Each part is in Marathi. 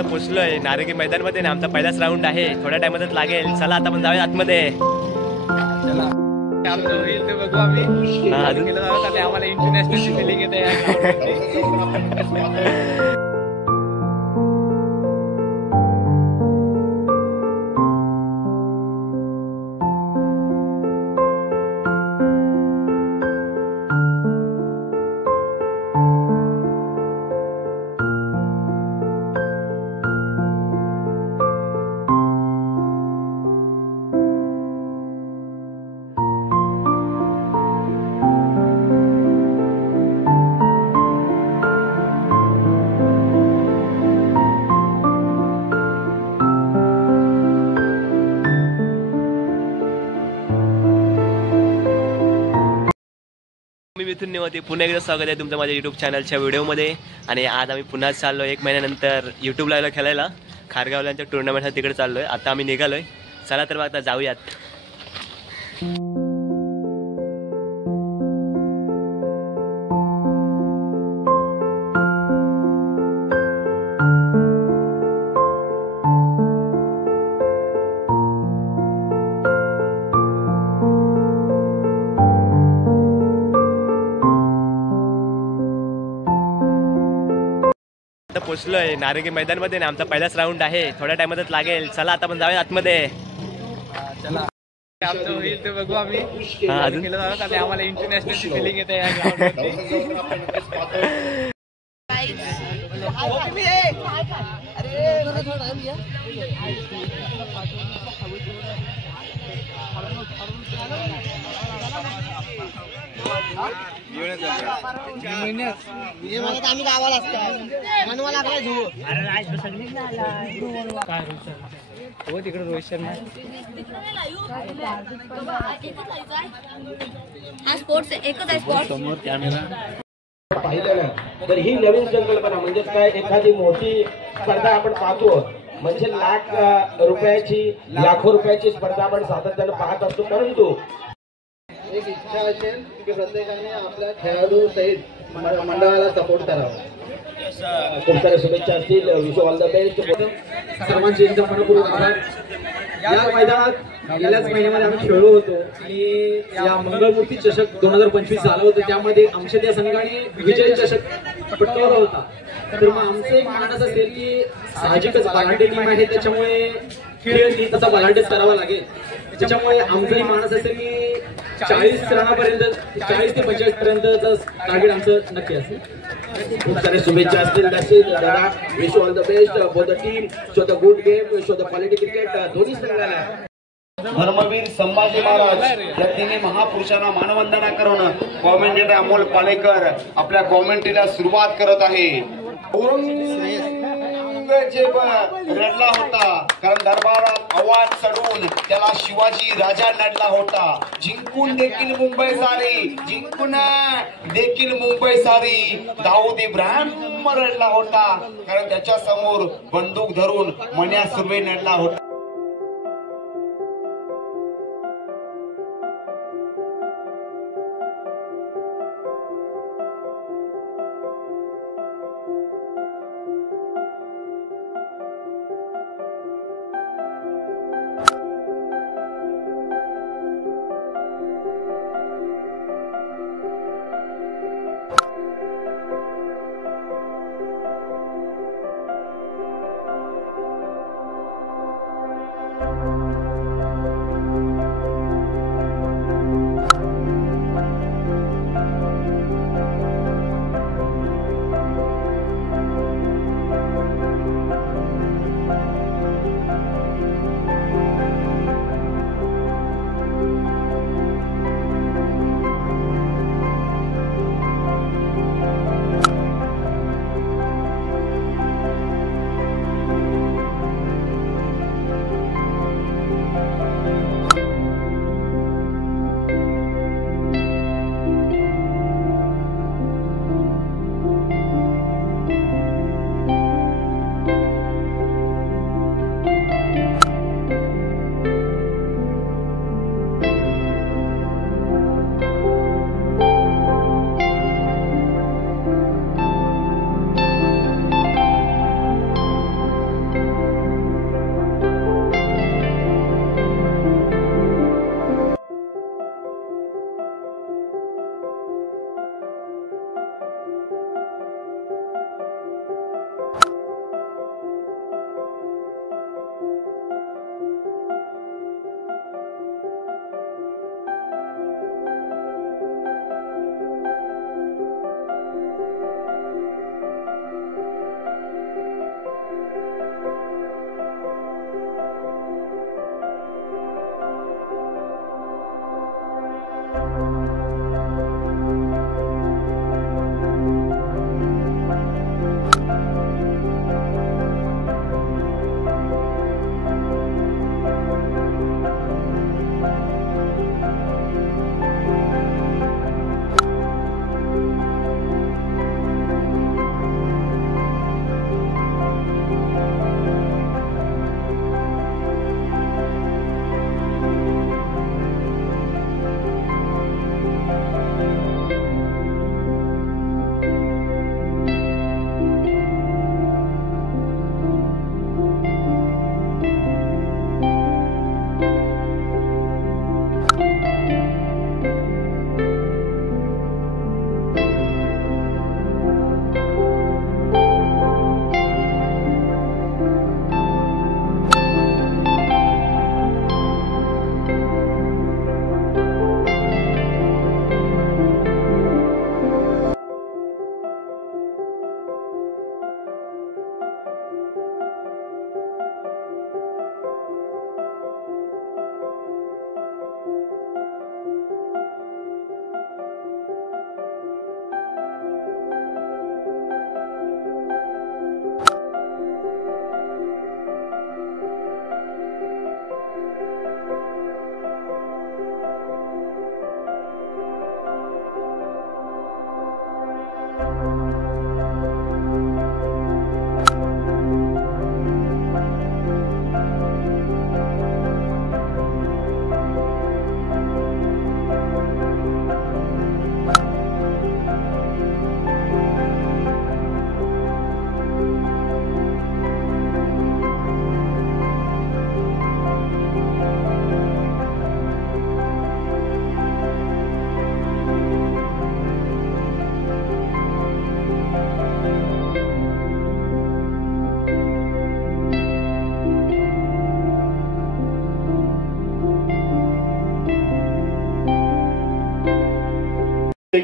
आता पोचलोय नारंगी मैदानमध्ये ना. आमचा पहिलाच राऊंड आहे, थोड्या टाइमातच लागेल. चला आता आपण जाऊया आतमध्ये. आमचं होईल ते बघू आम्ही. अजून गेलो जाऊ आम्हाला इंटरनॅशनल फिलिंग येते. मी मिथून नेवते. पुन्हा एकदा स्वागत आहे तुमचं माझ्या यूट्यूब चॅनलच्या व्हिडिओमध्ये. आणि आज आम्ही पुन्हा चाललो 1 महिन्यानंतर यूट्यूब लाईव्हला खेळायला. खारगावल्यांच्या टुर्नामेंटसाठी तिकडे चाललोय. आता आम्ही निघालोय. चला तर मग आता जाऊयात. आता पोचलोय नारंगी मैदानमध्ये ना. आमचा पहिलाच राऊंड आहे, थोड्या टाइमातच लागेल. चला आता आपण जाऊया आतमध्ये. चला आमचं होईल ते बघू आम्ही. अजून गेलो जाऊ आम्हाला इंटरनॅशनल फिलिंग येते या ग्राउंडवरती. आम्ही गावाला असतो मनवा लागला झू. हो तिकडे रोहित शर्मा. हा स्पोर्ट्स एकच आहे. स्पोर्ट्स समोर कॅमेरा पाहिलं ना तर ही नवीन संकल्पना म्हणजे काय. एखादी मोठी स्पर्धा आपण पाहतो म्हणजे लाख रुपयाची लाखो रुपयाची स्पर्धा आपण सातत्यानं पाहत असतो. परंतु एक इच्छा असेल की प्रत्येकाने आपल्या खेळाडू सहित मंडळाला सपोर्ट करावा. खूप साऱ्या शुभेच्छा असतील. Wish all the best. सर्वांचे एकदम मनपूर्वक आभार. या मैदानात गेल्याच महिन्यामध्ये आम्ही खेळलो होतो आणि या मंगळमूर्ती चषक 2025 झाला होता. त्यामध्ये आमच्या त्या संघाने विजय चषक पटकावला होता. तर मग आमचं एक मानस असेल की साहजिकच बलाढ्य टीम आहे त्याच्यामुळे खेळ तसा बलाढ्यच करावा लागेल. त्याच्यामुळे आमचंही मानस असेल की 40 रनापर्यंत 40 ते 45 पर्यंतचं टार्गेट आमचं नक्की असेल. खूप सारे शुभेच्छा असतील. दादा wish all the best for the team. Show the good game, show the quality cricket दोन्ही संघाला. धर्मवीर संभाजी महाराज या तिन्ही महापुरुषांना मानवंदना करून कॉमेंटेटर अमोल पालेकर आपल्या कॉमेंट्रीला सुरुवात करत आहे. औरंगजेब रडला होता कारण दरबारात आवाज चढून त्याला शिवाजी राजा नडला होता. जिंकून देखील मुंबई सारी, जिंकून देखील मुंबई सारी. दाऊद इब्राहिम रडला होता कारण त्याच्या समोर बंदूक धरून मन्या सुर्वे नडला होता.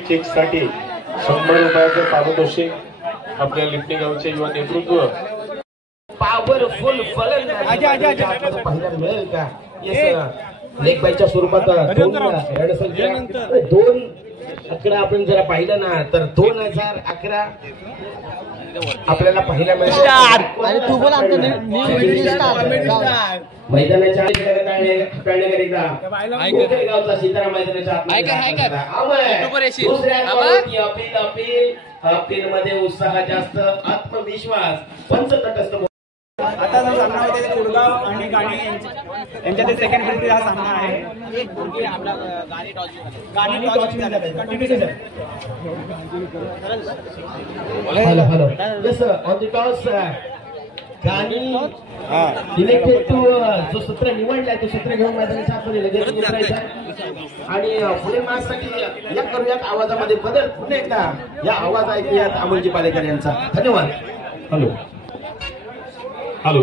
चेकसाठी 100 रुपयाचे पारितोषिक आपल्या लिपणी गावचे युवा नेतृत्व पॉवरफुल फलंदाज पाहायला मिळेल का? लेगबाईच्या स्वरूपात दोन 11 आपण जरा पाहिलं ना तर 2011 आपल्याला पाहायला मिळेल. आणि तू बोल आमचं मैदानाच्या गावचा सीताराम मैदानाच्या अपील मध्ये उत्साह जास्त, आत्मविश्वास, पंच तटस्थ. आता जो सामना होते ते कुडगाव आणि गाणी यांच्यातील सेकंड प्लेस हा सामना आहे. आपला गाणी टॉस झाला continue. Hello yes on the toss गाणी इलेक्टेड टू जो सत्र निवडलाय तो सत्र घेऊन मैदानाच्या आतमध्ये लगेच उतरायचा आणि पुढे मार्चसाठी या करूयात आवाजामध्ये बदल. पुन्हा एकदा या आवाज ऐकूयात अमोलजी पालेकर यांचा. धन्यवाद. हॅलो हॅलो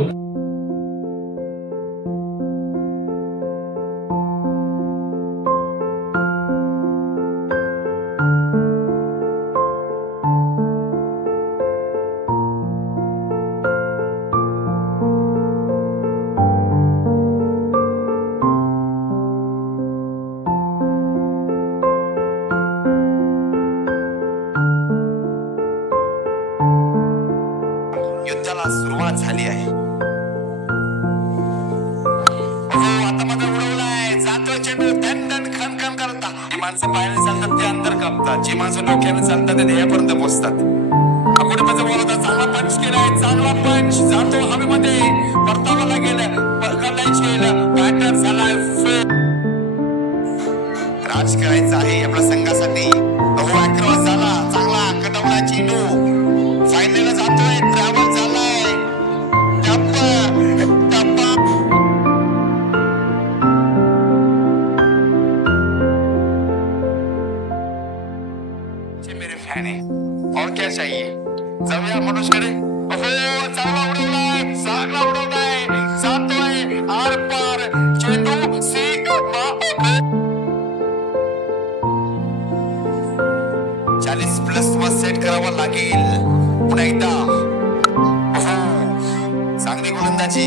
युद्धाला सुरुवात झाली आहे. आता मध्ये उडवलाय, जातोय चेंडू, धन धन खन खन करता. जी माणसं पायाने चालतात ते अंतर कापतात, जी माणसं डोक्याने चालतात ते ध्येयापर्यंत पोहोचतात. अकोडीचा बॉल होता, चांगला पंच केलाय, चांगला पंच जातो हवेमध्ये, परतावाला गेलं, पकडलाय गेलं, बॅटर झालाय. राज करायचं आहे आपल्या संघासाठी. क्रॉस झाला, चांगला कटवला चेंडू, फायनल जातोय, ट्रॅव्हल झालाय, मेरे फॅन है और क्या चाहिए. जाऊया मनोजकडे. चांगला उडवलाय, चांगला उडवलाय, जातोय आर पार चेंडू सीक 40+ सेट करावा लागेल. पुन्हा एकदा चांगली गोलंदाजी.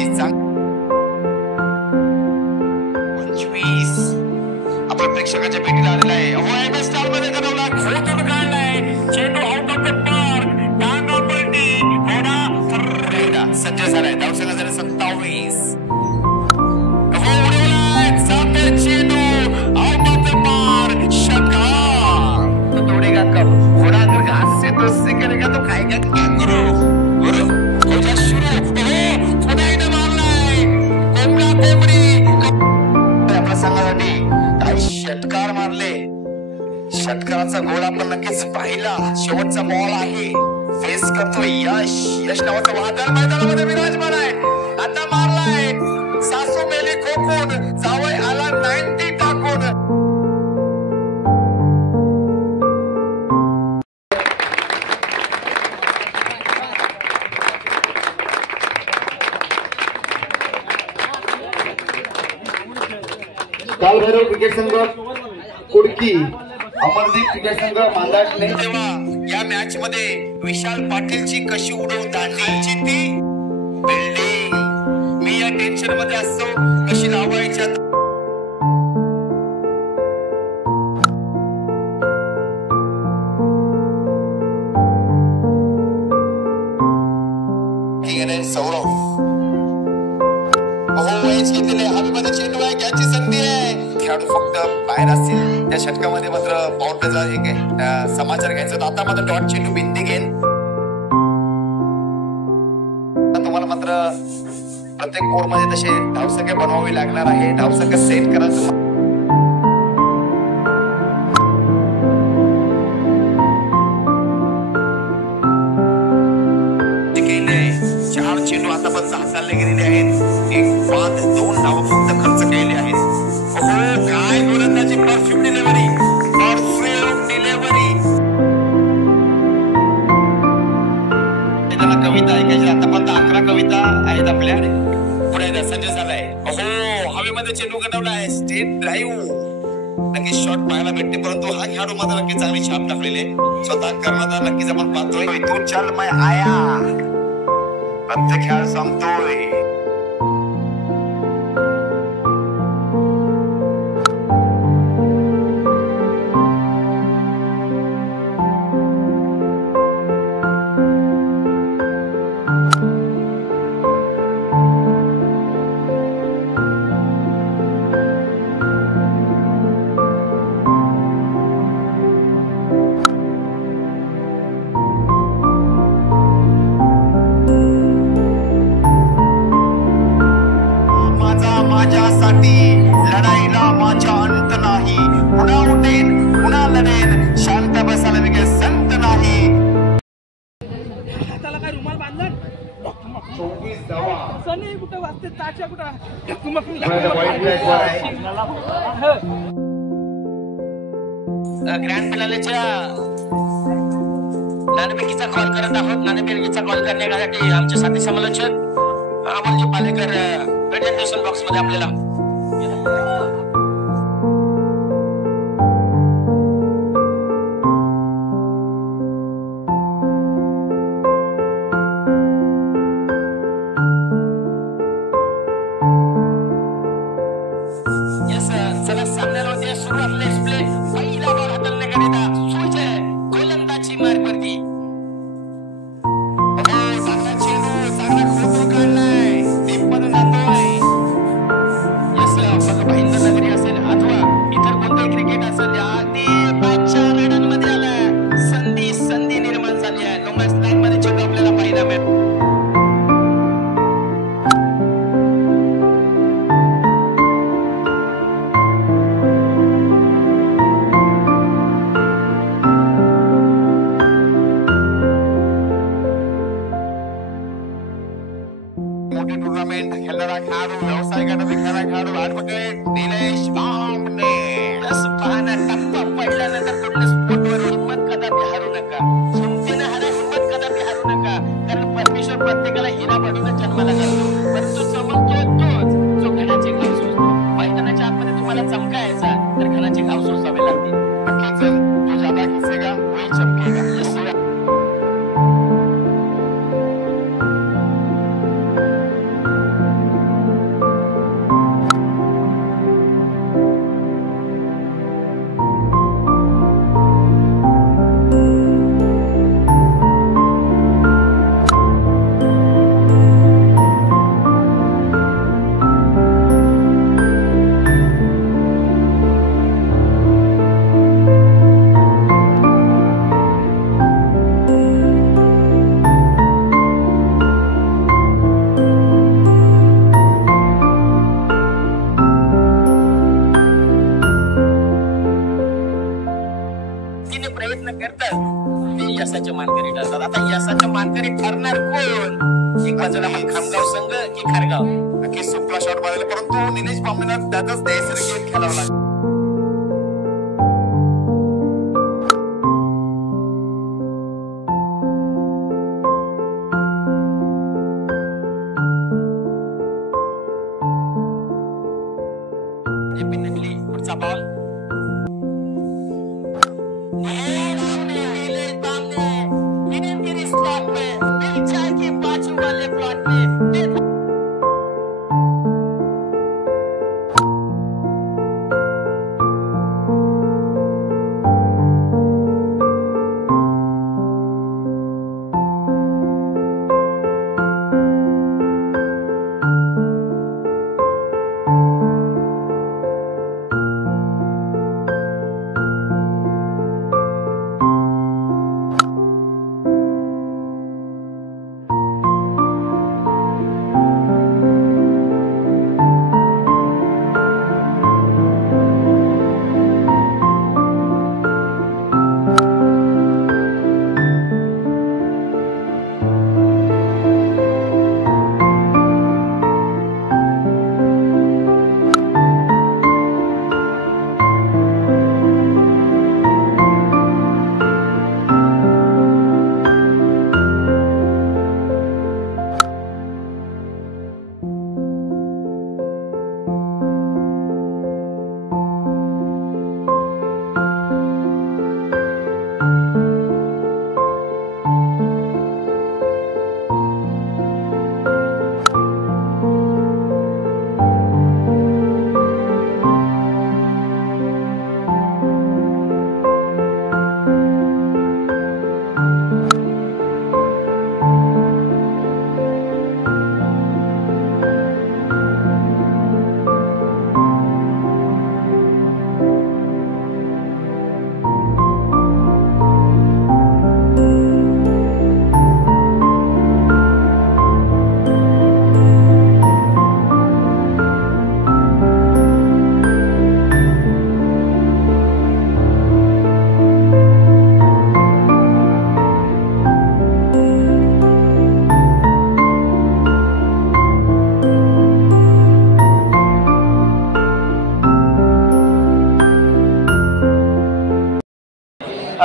25 आपल्या प्रेक्षकाच्या भेटीला आलेला आहे. एमएस स्टार मध्ये बनवला, खोटून काढलाय, चेंडू आउट ऑफ द पार्क, डांगा पलटी, घोडा सज्ज झालाय. धावसंख्या झाली 27. उडवलाय, जातोय चेंडू आउट ऑफ द पार्क, षटकार. तो तोडेगा कब, घोडा अगर घास से दोस्ती करेगा तो खाएगा क्या. गुरु खोजा शुरू. पुन्हा एकदा मारलाय, कोंबडा कोंबडी. आपल्या संघासाठी काही षटकार मारले. षटकाराचा गोल आपण नक्कीच पाहिला. शेवटचा बॉल आहे, फेस करतोय यश. यश नावाचा वादळ मैदानामध्ये विराजमान आहे. आता मारलाय, सासू मेली खोकून, जावई आला 90 टाकून. कालभैरव क्रिकेट संघ कुडकी, अमरदीप क्रिकेट संघ मांदाटणे. तेव्हा या मॅच मध्ये विशाल पाटीलची कशी उडवून दांडीची ती बिल्डिंग. मी या टेन्शन मध्ये असतो, कशी लावायच्या. सौरव वयच घेतलेले हवेमध्ये चेंडू आहे, घ्यायची संधी आहे. खेळाडू फक्त बाहेर असतील. त्या षटकामध्ये मात्र बाउंड्रीचा एक आहे समाचार घ्यायचा. आता मात्र डॉट चेंडू बिंदी घेईन. तुम्हाला मात्र प्रत्येक कोड मध्ये तसे धावसंख्या बनवावी लागणार आहे. धावसंख्या सेट करा. चार चेंडू आतापर्यंत हाताळले गेलेले आहेत. 1 बाद 2 धावा फक्त खर्च केलेले आहेत. काय गोलंदाजी, परफ्यूम डिलिव्हरी, परफ्यूम डिलिव्हरी. कविता ऐकायची. आतापर्यंत 11 कविता आहेत आपल्या. पुढे संजय झालाय. हवेमध्ये चेंडू गटवलाय, स्टेट ड्राईव्ह. नक्कीच शॉट पाहायला भेटते, परंतु हा खेळाडू मात्र नक्की चांगली छाप टाकलेली आहे. स्वतः कर्णधार नक्कीच आपण पाहतोय. तू चल मैं आया, प्रत्येक खेळ संपतोय. माझ्यासाठी लढाईला माझा अंत नाही. पुन्हा उठेन, पुन्हा लढेन, शांत बसायला वेगळे संत नाही. हाताला काय रुमाल बांधला 24 सनी कुठं वाजते ताच्या कुठं ढकमकून ग्रँड फिनालेच्या नाणेफेकीचा कॉल करत आहोत. नाणेफेकीचा कॉल करण्यासाठी आमचे साथी समालोचक अमोलजी पालेकर प्रेझेंटेशन बॉक्स मध्ये आपल्याला चला सामन्याला होते सुरुवात. Let's play. पहिला बॉल हाताळण्याकरिता सुजय गोलंदाजी मार्गवरती. चांगला चेंडू, चांगला खोटू काढलाय, टीममध्ये जातोय. बघा भाईंदर नगरी असेल अथवा इतर कोणताही क्रिकेट असेल, अगदी बॅटच्या रडांमध्ये आलाय. संधी निर्माण झाली आहे. नंबर लाईन मध्ये चेंडू आपल्याला पाहायला मिळेल. मोठी टुर्नामेंट खेळणारा खेळाडू, व्यवसाय करणारा खेळाडू ऍडव्होकेट निलेश बामणे. टप्पा पडल्यानंतर कुठल्या स्पोर्टवर हिंमत कदापि हारू नका. हिमतीने हारा, हिंमत कदापि हारू नका. कारण परमेश्वर प्रत्येकाला हिरा पडून जन्माला घालतो, पण तो समजतो तोच जो घराचे घाव सोसतो. मैदानाच्या आतमध्ये तुम्हाला चमकायचा तर घराचे घाव सोसावे लागतील. नक्कीच तो ज्यादा खेचेगा वही चमकेगा. प्रयत्न करतात ते यशाचे मानकरी ठरतात. आता यशाचे मानकरी ठरणार कोण? एक बाजूला मग खामगाव संघ की खारगाव. नक्कीच सुपला शॉट मारले, परंतु निलेश बामणेला त्यातच गेम खेळावा लागला. पुढचा बॉल स्लॉट में मिल जाए कि बाजू वाले प्लॉट में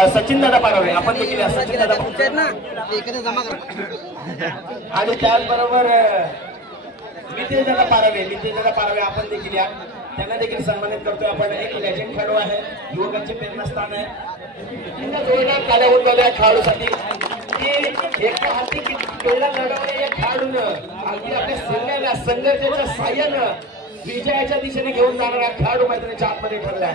सचिन दादा पारावे आपण देखील या सचिन दादा आणि त्याचबरोबर नितेश दादा पारावे आपण देखील या त्यांना देखील सन्मानित करतोय आपण. एक लेजंड खेळाडू आहे, युवकांचे प्रेरणास्थान आहे. जोरदार ताल्या होत झाल्या खेळाडूसाठी की एका हाती खेळला लढवणाऱ्या या खेळाडूनं अगदी आपल्या संघाला संघर्षाच्या साह्यानं विजयाच्या दिशेने घेऊन जाणारा खेळाडू मैदानाच्या आतमध्ये ठरला.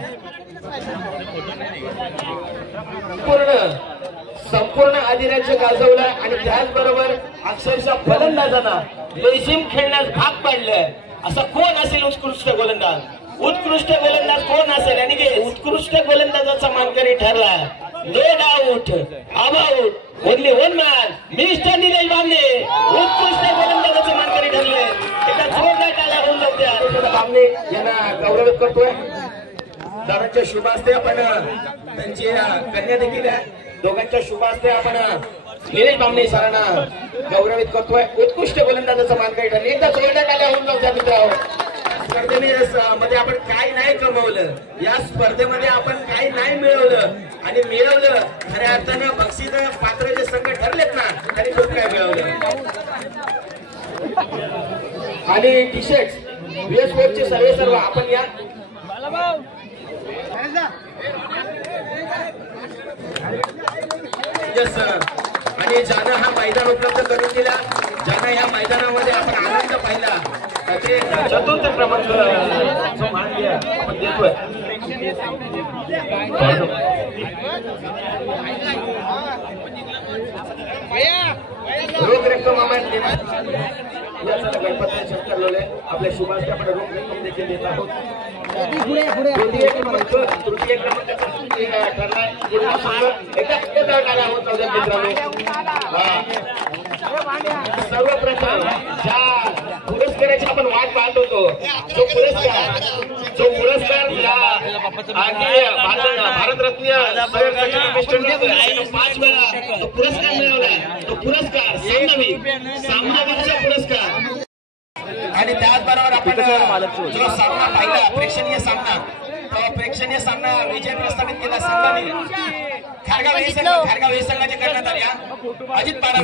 संपूर्ण अधिराज्य गाजवलं आणि त्याचबरोबर अक्षरशः फलंदाजांना लेझिम खेळण्यास भाग पाडलंय. असा कोण असेल उत्कृष्ट गोलंदाज? उत्कृष्ट गोलंदाज कोण असेल? आणि की उत्कृष्ट गोलंदाजाचा मानकरी ठरला. No doubt about only one man mister Nilesh Bamne उत्कृष्ट गोलंदाजाचे मानकरी ठरले. एका जोरदार टाळ्या होऊन जात्या. बामणे यांना गौरवित करतोय. दादांच्या शुभ हस्ते आपण त्यांची कन्या देखील आहे. दोघांच्या शुभ हस्ते आपण निलेश बामणे सरांना गौरवित करतोय. उत्कृष्ट गोलंदाजाचा मानकरी ठरले. एकदा जोरदार टाळ्या होऊन जात्या मित्रांनो. स्पर्धेमध्ये आपण काय नाही कमवलं, या स्पर्धेमध्ये आपण काही नाही मिळवलं आणि मिळवलं खऱ्या अर्थानं बक्षीस पात्र जे संघ ठरलेत ना त्यांनी खूप काय मिळवलं. आणि टी शर्ट VS4चे सर्व आपण या आणि ज्यानं हा मैदान उपलब्ध करून दिला, ज्यानं या मैदानामध्ये आपण आनंद पाहिला ते चतुर्थ क्रमांक जो मान दिला आपण देतोय. रोख रक्कम गणपती शंकर लोले आपल्या शुभास्ते आपण रोख रक्कम देखील देत आहोत. तृतीय क्रमांकाचा ठरलाय सर्वप्रथम ज्या पुरस्काराची आपण वाट पाहत होतो जो पुरस्कार भारतरत्न 5 वेळा तो पुरस्कार मिळवलाय. तो पुरस्कार सामनावीरचा पुरस्कार. आणि त्याचबरोबर आपण जो सामना पाहिला प्रेक्षणीय सामना, तो प्रेक्षणीय सामना विजय प्रस्थापित केला संघाने. खारगाव हे संघाचे करण्यात आले. अजित पारा